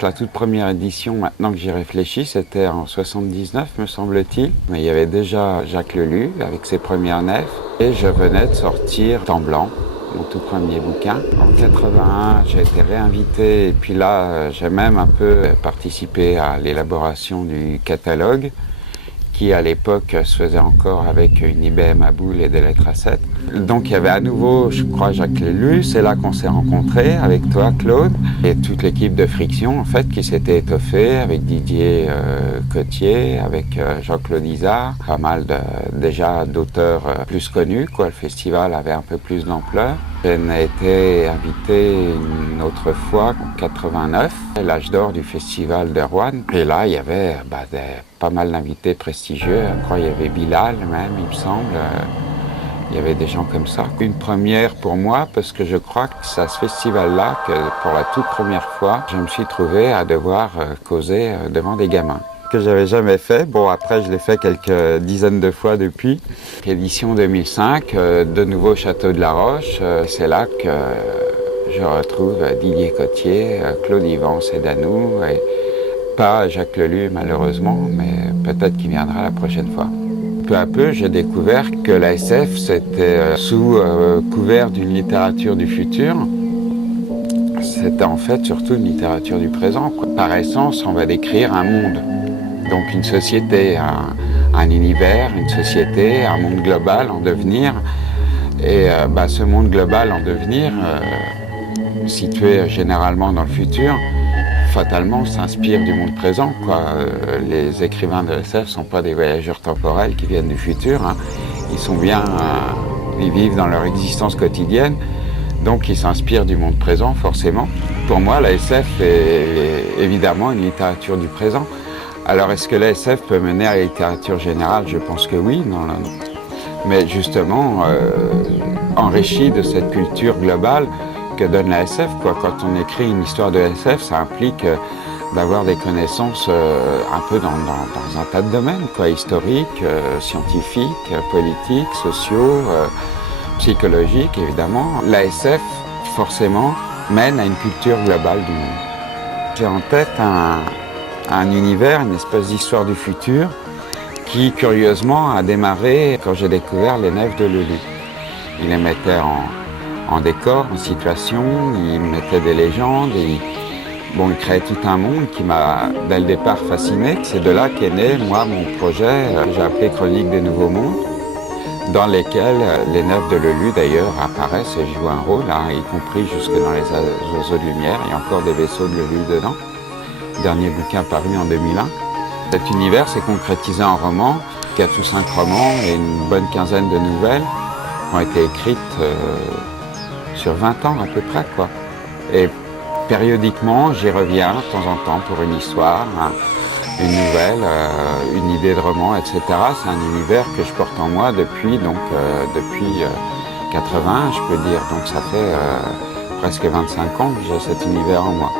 La toute première édition, maintenant que j'y réfléchis, c'était en 79, me semble-t-il. Mais il y avait déjà Jacques Lelu avec ses premières nefs. Et je venais de sortir Temps blanc, mon tout premier bouquin. En 81, j'ai été réinvité et puis là, j'ai même un peu participé à l'élaboration du catalogue qui à l'époque se faisait encore avec une IBM à boules et des lettres à 7. Donc il y avait à nouveau, je crois, Jacques Lelu. C'est là qu'on s'est rencontrés avec toi, Claude, et toute l'équipe de Friction, en fait, qui s'était étoffée avec Didier Cotier, avec Jean-Claude Izard, pas mal déjà d'auteurs plus connus, quoi. Le festival avait un peu plus d'ampleur. On a été invité une autre fois, en 89, l'âge d'or du festival de Rouen. Et là, il y avait pas mal d'invités prestigieux. Je crois qu'il y avait Bilal même, il me semble. Il y avait des gens comme ça. Une première pour moi, parce que je crois que c'est à ce festival-là que, pour la toute première fois, je me suis trouvé à devoir causer devant des gamins. Que j'avais jamais fait. Bon, après, je l'ai fait quelques dizaines de fois depuis. Édition 2005, de nouveau Château de la Roche. C'est là que je retrouve Didier Cotier, Claude Ivance et Danou. Et pas Jacques Lelu, malheureusement, mais peut-être qu'il viendra la prochaine fois. Peu à peu, j'ai découvert que la SF, c'était sous couvert d'une littérature du futur. C'était en fait surtout une littérature du présent, quoi. Par essence, on va décrire un monde. Donc une société, un univers, une société, un monde global en devenir. Et ce monde global en devenir, situé généralement dans le futur, fatalement s'inspire du monde présent, quoi. Les écrivains de SF ne sont pas des voyageurs temporels qui viennent du futur, hein. Ils sont bien, ils vivent dans leur existence quotidienne, donc ils s'inspirent du monde présent, forcément. Pour moi, la SF est évidemment une littérature du présent. Alors, est-ce que la SF peut mener à la littérature générale? Je pense que oui, non. Mais justement, enrichi de cette culture globale que donne la SF, quoi. Quand on écrit une histoire de SF, ça implique d'avoir des connaissances un peu dans un tas de domaines, quoi, historiques, scientifiques, politiques, sociaux, psychologiques, évidemment. La SF, forcément, mène à une culture globale du monde. J'ai en tête un univers, une espèce d'histoire du futur qui, curieusement, a démarré quand j'ai découvert les nefs de Lelu. Il les mettait en décor, en situation, il mettait des légendes, il créait tout un monde qui m'a, dès le départ, fasciné. C'est de là qu'est né, moi, mon projet, j'ai appelé Chronique des Nouveaux Mondes, dans lesquels les nefs de Lelu, d'ailleurs, apparaissent et jouent un rôle, hein, y compris jusque dans les oiseaux de lumière. Il y a encore des vaisseaux de Lelu dedans. Dernier bouquin paru en 2001. Cet univers s'est concrétisé en roman, 4 ou 5 romans et une bonne quinzaine de nouvelles qui ont été écrites sur 20 ans à peu près, quoi. Et périodiquement, j'y reviens de temps en temps pour une histoire, une nouvelle, une idée de roman, etc. C'est un univers que je porte en moi depuis 80, je peux dire. Donc ça fait presque 25 ans que j'ai cet univers en moi.